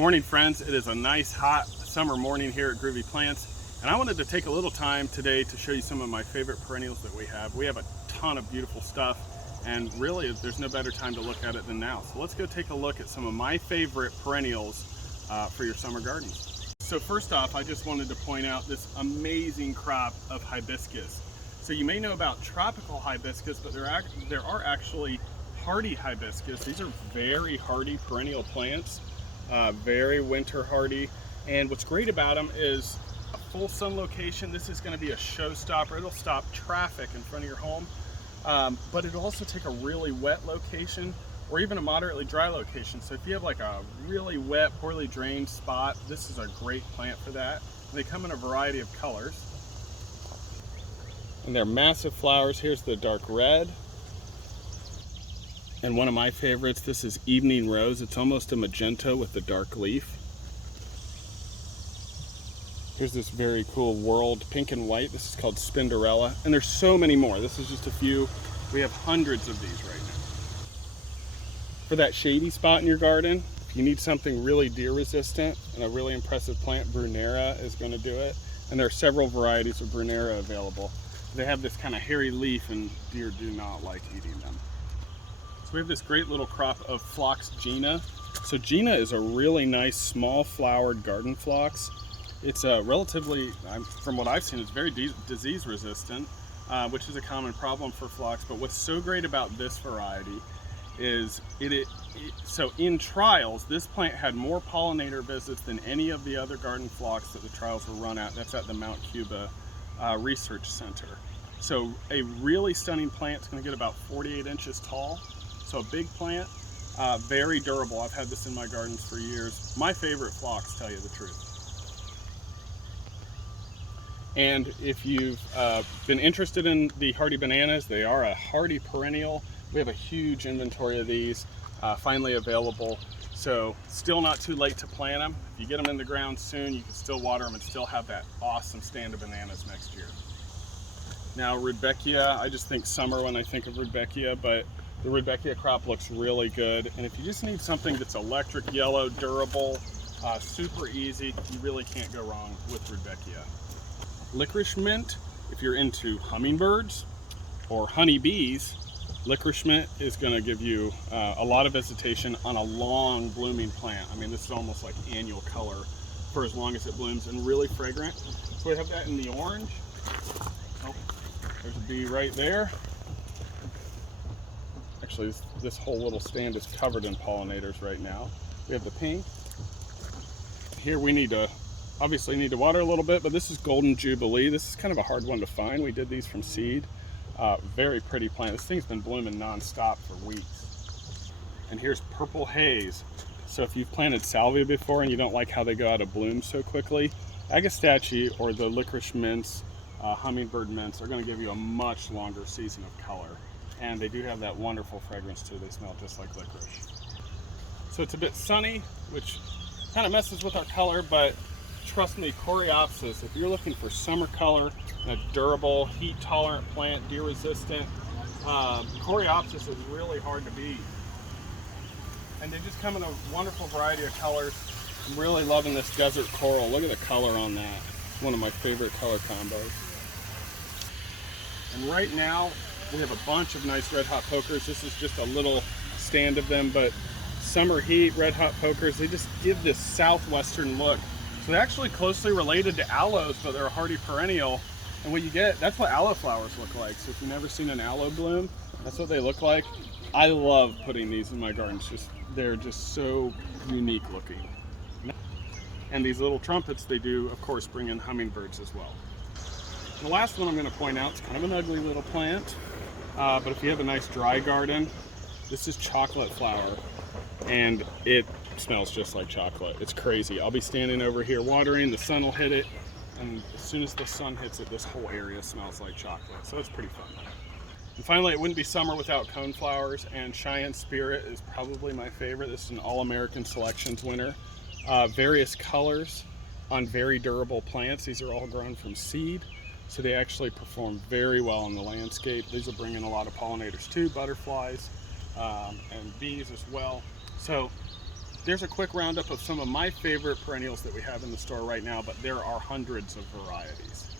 Morning friends, it is a nice hot summer morning here at Groovy Plants, and I wanted to take a little time today to show you some of my favorite perennials that we have. We have a ton of beautiful stuff, and really there's no better time to look at it than now. So let's go take a look at some of my favorite perennials for your summer gardens. So first off, I just wanted to point out this amazing crop of hibiscus. So you may know about tropical hibiscus, but there are actually hardy hibiscus. These are very hardy perennial plants. Very winter hardy, and what's great about them is a full sun location. This is going to be a showstopper. It'll stop traffic in front of your home, but it'll also take a really wet location or even a moderately dry location. So if you have like a really wet, poorly drained spot, this is a great plant for that. And they come in a variety of colors, and they're massive flowers. Here's the dark red. And one of my favorites, this is Evening Rose. It's almost a magenta with the dark leaf. Here's this very cool World pink and white. This is called Spinderella. And there's so many more. This is just a few. We have hundreds of these right now. For that shady spot in your garden, if you need something really deer resistant and a really impressive plant, Brunera is going to do it. And there are several varieties of Brunera available. They have this kind of hairy leaf, and deer do not like eating them. So we have this great little crop of Phlox Gina. So Gina is a really nice small flowered garden phlox. It's a relatively, from what I've seen, it's very disease resistant, which is a common problem for phlox. But what's so great about this variety is so in trials, this plant had more pollinator visits than any of the other garden phlox that the trials were run at. That's at the Mount Cuba Research Center. So a really stunning plant is going to get about 48 inches tall. So a big plant, very durable. I've had this in my gardens for years. My favorite phlox, tell you the truth. And if you've been interested in the hardy bananas, they are a hardy perennial. We have a huge inventory of these finally available. So still not too late to plant them. If you get them in the ground soon, you can still water them and still have that awesome stand of bananas next year. Now Rudbeckia, I just think summer when I think of Rudbeckia, but the Rudbeckia crop looks really good. And if you just need something that's electric yellow, durable, super easy, you really can't go wrong with Rudbeckia. Licorice Mint, if you're into hummingbirds or honeybees, Licorice Mint is going to give you a lot of visitation on a long blooming plant. I mean, this is almost like annual color for as long as it blooms, and really fragrant. So we have that in the orange. Oh, there's a bee right there. Actually, this whole little stand is covered in pollinators right now. We have the pink. Here we obviously need to water a little bit, but this is Golden Jubilee. This is kind of a hard one to find. We did these from seed. Very pretty plant. This thing's been blooming non-stop for weeks. And here's Purple Haze. So if you've planted salvia before and you don't like how they go out of bloom so quickly, Agastache or the Licorice Mints, hummingbird mints, are going to give you a much longer season of color. And they do have that wonderful fragrance too. They smell just like licorice. So it's a bit sunny, which kind of messes with our color, but trust me, Coreopsis, if you're looking for summer color, a durable, heat-tolerant plant, deer-resistant, Coreopsis is really hard to beat. And they just come in a wonderful variety of colors. I'm really loving this desert coral. Look at the color on that. It's one of my favorite color combos. And right now, we have a bunch of nice red hot pokers. This is just a little stand of them, but summer heat, red hot pokers, they just give this southwestern look. So they're actually closely related to aloes, but they're a hardy perennial. And what you get, that's what aloe flowers look like. So if you've never seen an aloe bloom, that's what they look like. I love putting these in my gardens. They're just so unique looking. And these little trumpets, they do, of course, bring in hummingbirds as well. The last one I'm going to point out is kind of an ugly little plant. But if you have a nice dry garden, this is chocolate flower, and it smells just like chocolate. It's crazy. I'll be standing over here watering, the sun will hit it, and as soon as the sun hits it, this whole area smells like chocolate. So it's pretty fun. And finally, it wouldn't be summer without coneflowers, and Cheyenne Spirit is probably my favorite. This is an All-American Selections winner. Various colors on very durable plants. These are all grown from seed. So they actually perform very well in the landscape. These will bring in a lot of pollinators too, butterflies and bees as well. So there's a quick roundup of some of my favorite perennials that we have in the store right now, but there are hundreds of varieties.